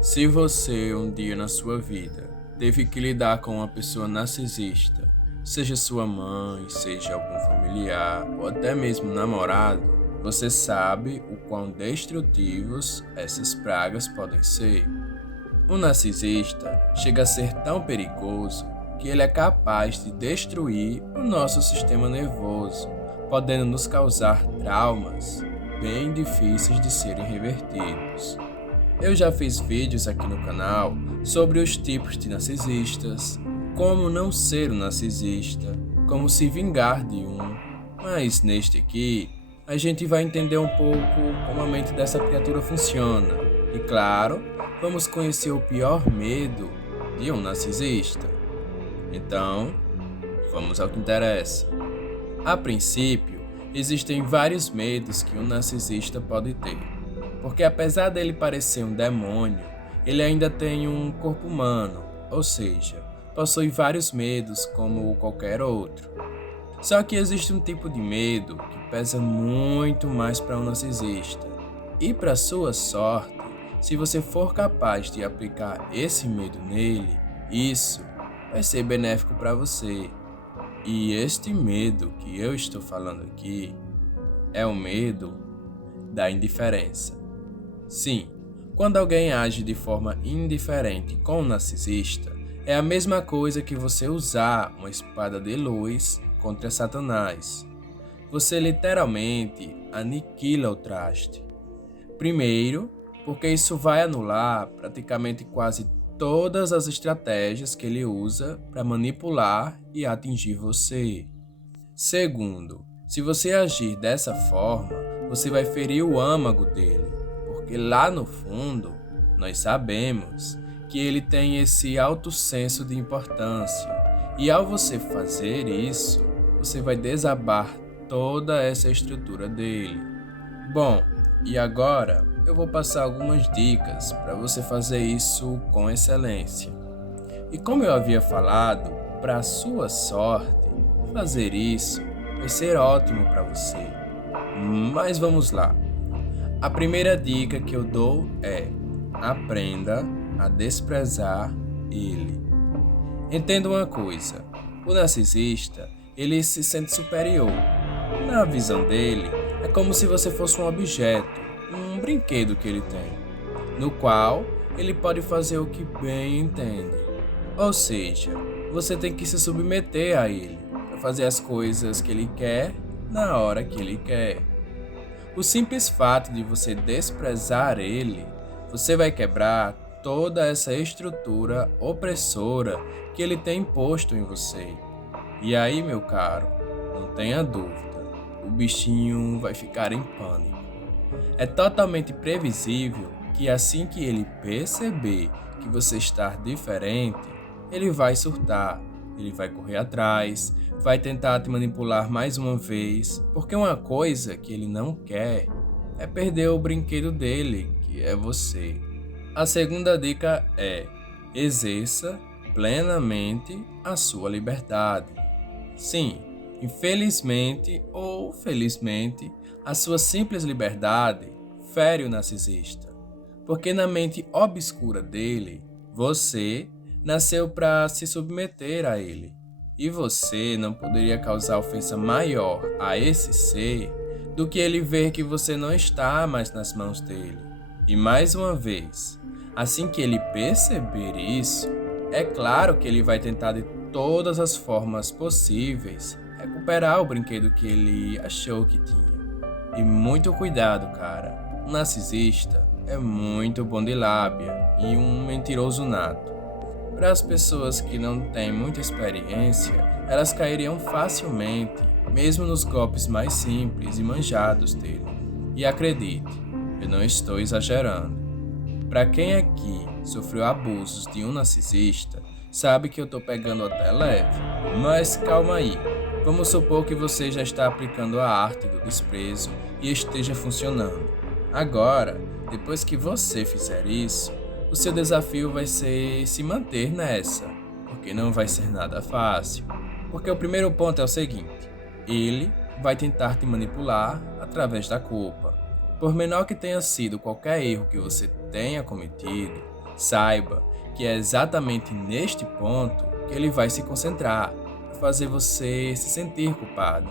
Se você um dia na sua vida teve que lidar com uma pessoa narcisista, seja sua mãe, seja algum familiar ou até mesmo namorado, você sabe o quão destrutivos essas pragas podem ser. Um narcisista chega a ser tão perigoso que ele é capaz de destruir o nosso sistema nervoso, podendo nos causar traumas bem difíceis de serem revertidos. Eu já fiz vídeos aqui no canal sobre os tipos de narcisistas, como não ser um narcisista, como se vingar de um, mas neste aqui a gente vai entender um pouco como a mente dessa criatura funciona e, claro, vamos conhecer o pior medo de um narcisista. Então, vamos ao que interessa. A princípio, existem vários medos que um narcisista pode ter. Porque apesar dele parecer um demônio, ele ainda tem um corpo humano, ou seja, possui vários medos como qualquer outro. Só que existe um tipo de medo que pesa muito mais para um narcisista. E para sua sorte, se você for capaz de aplicar esse medo nele, isso vai ser benéfico para você. E este medo que eu estou falando aqui é o medo da indiferença. Sim, quando alguém age de forma indiferente com um narcisista, é a mesma coisa que você usar uma espada de luz contra Satanás. Você literalmente aniquila o traste. Primeiro, porque isso vai anular praticamente quase todas as estratégias que ele usa para manipular e atingir você. Segundo, se você agir dessa forma, você vai ferir o âmago dele. Porque lá no fundo, nós sabemos que ele tem esse alto senso de importância. E ao você fazer isso, você vai desabar toda essa estrutura dele. Bom, e agora eu vou passar algumas dicas para você fazer isso com excelência. E como eu havia falado, para sua sorte, fazer isso vai ser ótimo para você. Mas vamos lá. A primeira dica que eu dou é: aprenda a desprezar ele. Entenda uma coisa, o narcisista, ele se sente superior. Na visão dele, é como se você fosse um objeto, um brinquedo que ele tem, no qual ele pode fazer o que bem entende. Ou seja, você tem que se submeter a ele, para fazer as coisas que ele quer, na hora que ele quer. O simples fato de você desprezar ele, você vai quebrar toda essa estrutura opressora que ele tem imposto em você. E aí, meu caro, não tenha dúvida, o bichinho vai ficar em pânico. É totalmente previsível que assim que ele perceber que você está diferente, ele vai surtar, ele vai correr atrás, vai tentar te manipular mais uma vez, porque uma coisa que ele não quer é perder o brinquedo dele, que é você. A segunda dica é: exerça plenamente a sua liberdade. Sim, infelizmente ou felizmente, a sua simples liberdade fere o narcisista, porque na mente obscura dele, você nasceu para se submeter a ele. E você não poderia causar ofensa maior a esse ser do que ele ver que você não está mais nas mãos dele. E mais uma vez, assim que ele perceber isso, é claro que ele vai tentar de todas as formas possíveis recuperar o brinquedo que ele achou que tinha. E muito cuidado, cara. Um narcisista é muito bom de lábia e um mentiroso nato. Para as pessoas que não têm muita experiência, elas cairiam facilmente, mesmo nos golpes mais simples e manjados dele. E acredite, eu não estou exagerando. Para quem aqui sofreu abusos de um narcisista, sabe que eu estou pegando até leve. Mas calma aí, vamos supor que você já está aplicando a arte do desprezo e esteja funcionando. Agora, depois que você fizer isso, o seu desafio vai ser se manter nessa, porque não vai ser nada fácil. Porque o primeiro ponto é o seguinte: ele vai tentar te manipular através da culpa. Por menor que tenha sido qualquer erro que você tenha cometido, Saiba que é exatamente neste ponto que ele vai se concentrar, para fazer você se sentir culpada,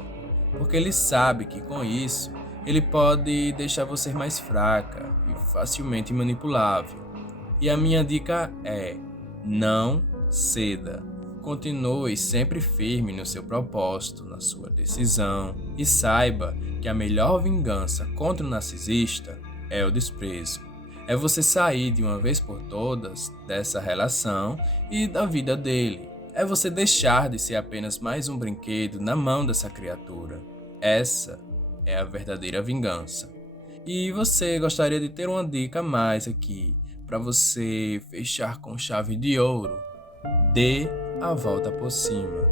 porque ele sabe que com isso ele pode deixar você mais fraca e facilmente manipulável. E a minha dica é: não ceda. Continue sempre firme no seu propósito, na sua decisão, e saiba que a melhor vingança contra o narcisista é o desprezo. É você sair de uma vez por todas dessa relação e da vida dele. É você deixar de ser apenas mais um brinquedo na mão dessa criatura. Essa é a verdadeira vingança. E você gostaria de ter uma dica a mais aqui para você fechar com chave de ouro? Dê a volta por cima.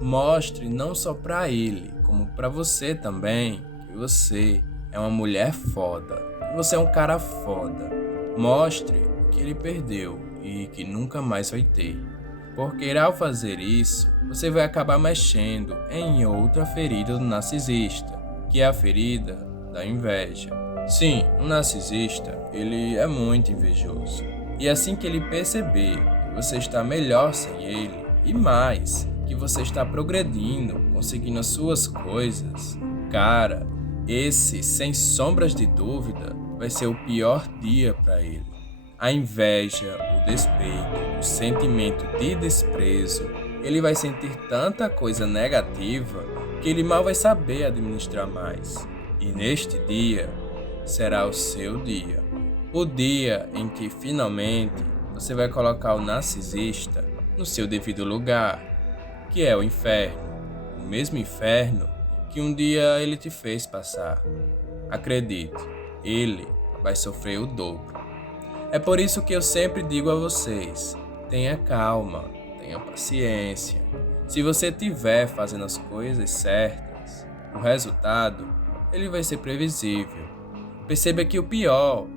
Mostre não só para ele, como para você também, que você é uma mulher foda, que você é um cara foda. Mostre o que ele perdeu e que nunca mais vai ter. Porque ao fazer isso, você vai acabar mexendo em outra ferida do narcisista, que é a ferida da inveja. Sim, um narcisista, ele é muito invejoso. E assim que ele perceber que você está melhor sem ele, e mais, que você está progredindo, conseguindo as suas coisas, cara, esse, sem sombras de dúvida, vai ser o pior dia para ele. A inveja, o despeito, o sentimento de desprezo, ele vai sentir tanta coisa negativa que ele mal vai saber administrar mais. E neste dia será o seu dia. O dia em que finalmente você vai colocar o narcisista no seu devido lugar, que é o inferno, o mesmo inferno que um dia ele te fez passar. Acredite, ele vai sofrer o dobro. É por isso que eu sempre digo a vocês: tenha calma, tenha paciência. Se você estiver fazendo as coisas certas, o resultado ele vai ser previsível. Perceba que o pior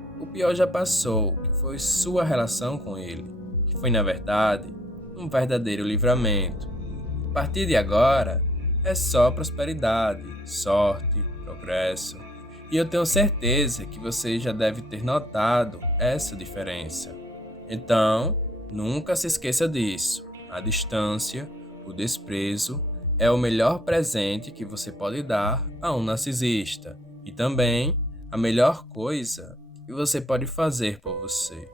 já passou, que foi sua relação com ele, que foi na verdade um verdadeiro livramento. A partir de agora é só prosperidade, sorte, progresso. E eu tenho certeza que você já deve ter notado essa diferença. Então, nunca se esqueça disso. A distância, o desprezo, é o melhor presente que você pode dar a um narcisista. E também a melhor coisa que você pode fazer por você.